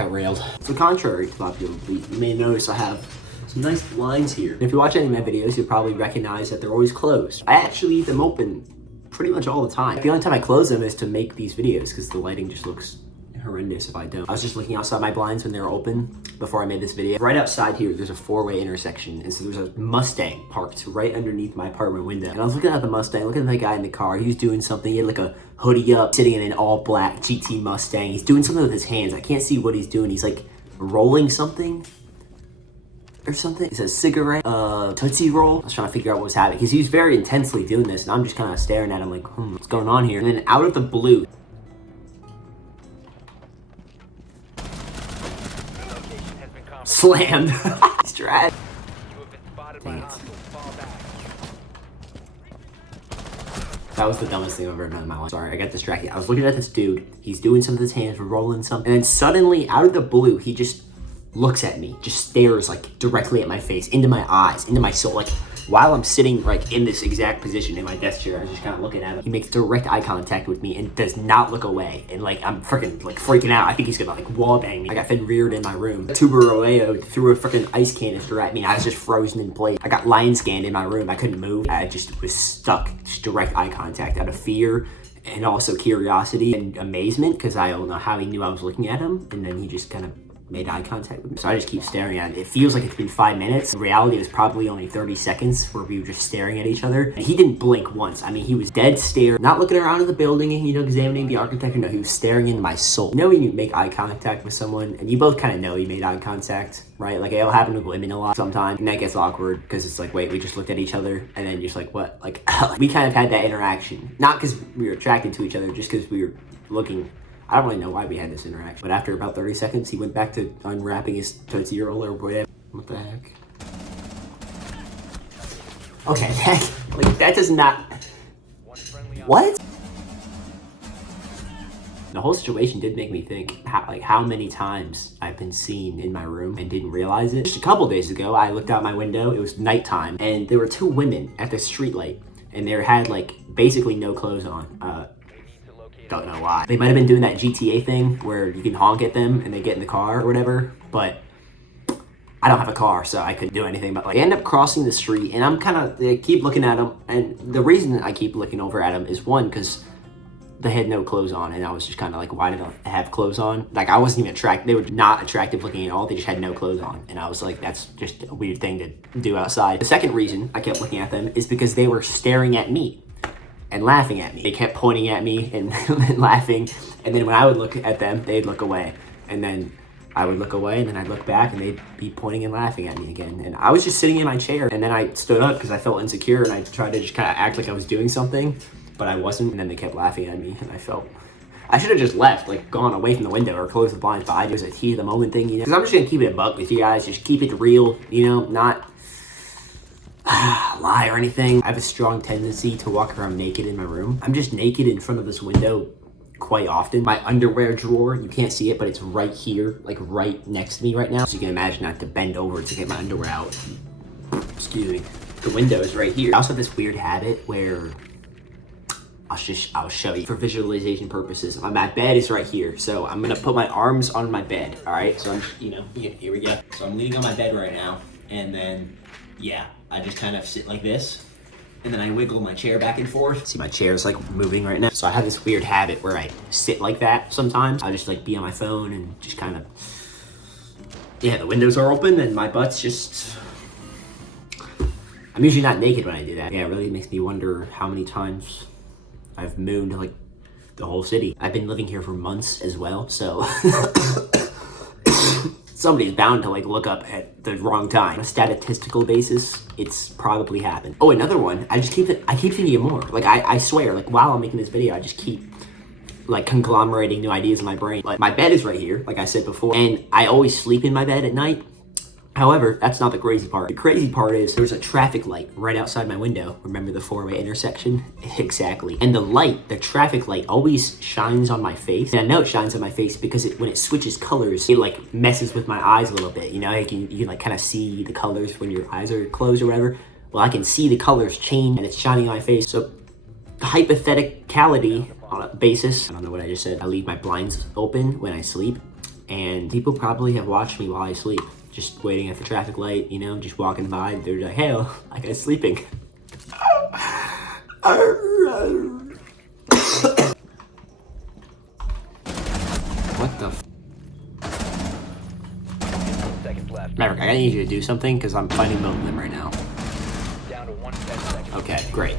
got railed. So contrary to popular belief, you may notice I have some nice blinds here. And if you watch any of my videos, you'll probably recognize that they're always closed. I actually leave them open pretty much all the time. The only time I close them is to make these videos because the lighting just looks horrendous if I don't. I was just looking outside my blinds when they were open before I made this video. Right outside here, there's a four-way intersection, and so there's a Mustang parked right underneath my apartment window. And I was looking at the Mustang, looking at the guy in the car. He was doing something. He had like a hoodie up, sitting in an all-black GT Mustang. He's doing something with his hands. I can't see what he's doing. He's like rolling something or something. It's a cigarette, Tootsie Roll. I was trying to figure out what was happening because he was very intensely doing this, and I'm just kind of staring at him like, what's going on here? And then out of the blue, slammed. He's trash. Dang it. That was the dumbest thing I've ever done in my life. Sorry, I got distracted. I was looking at this dude. He's doing something with his hands, rolling something. And then suddenly, out of the blue, he just looks at me, just stares like directly at my face, into my eyes, into my soul. Like while I'm sitting like in this exact position in my desk chair, I was just kind of looking at him. He makes direct eye contact with me and does not look away. And like I'm freaking like freaking out. I think he's gonna like wall bang me. I got fed reared in my room. Tuberoleo threw a freaking ice canister at me, and I was just frozen in place. I got line scanned in my room. I couldn't move. I just was stuck. Just direct eye contact out of fear and also curiosity and amazement because I don't know how he knew I was looking at him. And then he just kind of made eye contact with me. So I just keep staring at it. It feels like it's been 5 minutes. In reality, it was probably only 30 seconds where we were just staring at each other. And he didn't blink once. I mean, he was dead stare, not looking around at the building and, examining the architecture. No, he was staring into my soul. You know when you make eye contact with someone and you both kind of know you made eye contact, right? Like it'll happen to women a lot sometimes, and that gets awkward because it's like, wait, we just looked at each other and then you're just like, what? Like, we kind of had that interaction. Not because we were attracted to each other, just because we were looking. I don't really know why we had this interaction, but after about 30 seconds, he went back to unwrapping his Tootsie Roll or whatever. What the heck? Okay, that does not. What? The whole situation did make me think how many times I've been seen in my room and didn't realize it. Just a couple days ago, I looked out my window. It was nighttime, and there were two women at the streetlight, and they had like basically no clothes on. Don't know why. They might have been doing that GTA thing where you can honk at them and they get in the car or whatever, but I don't have a car, so I couldn't do anything. But like, I end up crossing the street and I'm kind of keep looking at them, and the reason I keep looking over at them is one, because they had no clothes on, and I was just kind of like, why did I have clothes on? Like I wasn't even attracted. They were not attractive looking at all. They just had no clothes on, and I was like, that's just a weird thing to do outside. The second reason I kept looking at them is because they were staring at me and laughing at me. They kept pointing at me and laughing, and then when I would look at them, they'd look away, and then I would look away, and then I'd look back, and they'd be pointing and laughing at me again. And I was just sitting in my chair, and then I stood up because I felt insecure, and I tried to just kind of act like I was doing something, but I wasn't, and then they kept laughing at me, and I should have just left, like gone away from the window or closed the blinds, but I was a heat of the moment thing, because I'm just gonna keep it a buck with you guys, just keep it real, not lie or anything. I have a strong tendency to walk around naked in my room. I'm just naked in front of this window quite often. My underwear drawer, you can't see it, but it's right here, like right next to me right now. So you can imagine I have to bend over to get my underwear out. Excuse me. The window is right here. I also have this weird habit where I'll show you for visualization purposes. My bed is right here, so I'm gonna put my arms on my bed. All right, so I'm here we go. So I'm leaning on my bed right now, and then yeah, I just kind of sit like this, and then I wiggle my chair back and forth. See, my chair's like moving right now. So I have this weird habit where I sit like that sometimes. I just like be on my phone and just kind of, yeah, the windows are open and my butt's just, I'm usually not naked when I do that. Yeah, it really makes me wonder how many times I've mooned like the whole city. I've been living here for months as well, so somebody's bound to like look up at the wrong time. On a statistical basis, it's probably happened. Oh, another one. I keep thinking of more. Like I swear, like while I'm making this video, I just keep like conglomerating new ideas in my brain. Like my bed is right here, like I said before, and I always sleep in my bed at night. However, that's not the crazy part. The crazy part is there's a traffic light right outside my window. Remember the four-way intersection? Exactly. And the traffic light always shines on my face. And I know it shines on my face because when it switches colors, it like messes with my eyes a little bit. You can like kind of see the colors when your eyes are closed or whatever. Well, I can see the colors change and it's shining on my face. So hypotheticality on a basis, I don't know what I just said. I leave my blinds open when I sleep. And people probably have watched me while I sleep. Just waiting at the traffic light, you know, just walking by. They're like, hey, that guy's sleeping. What the f? Maverick, I need you to do something because I'm fighting both of them right now. Okay, great.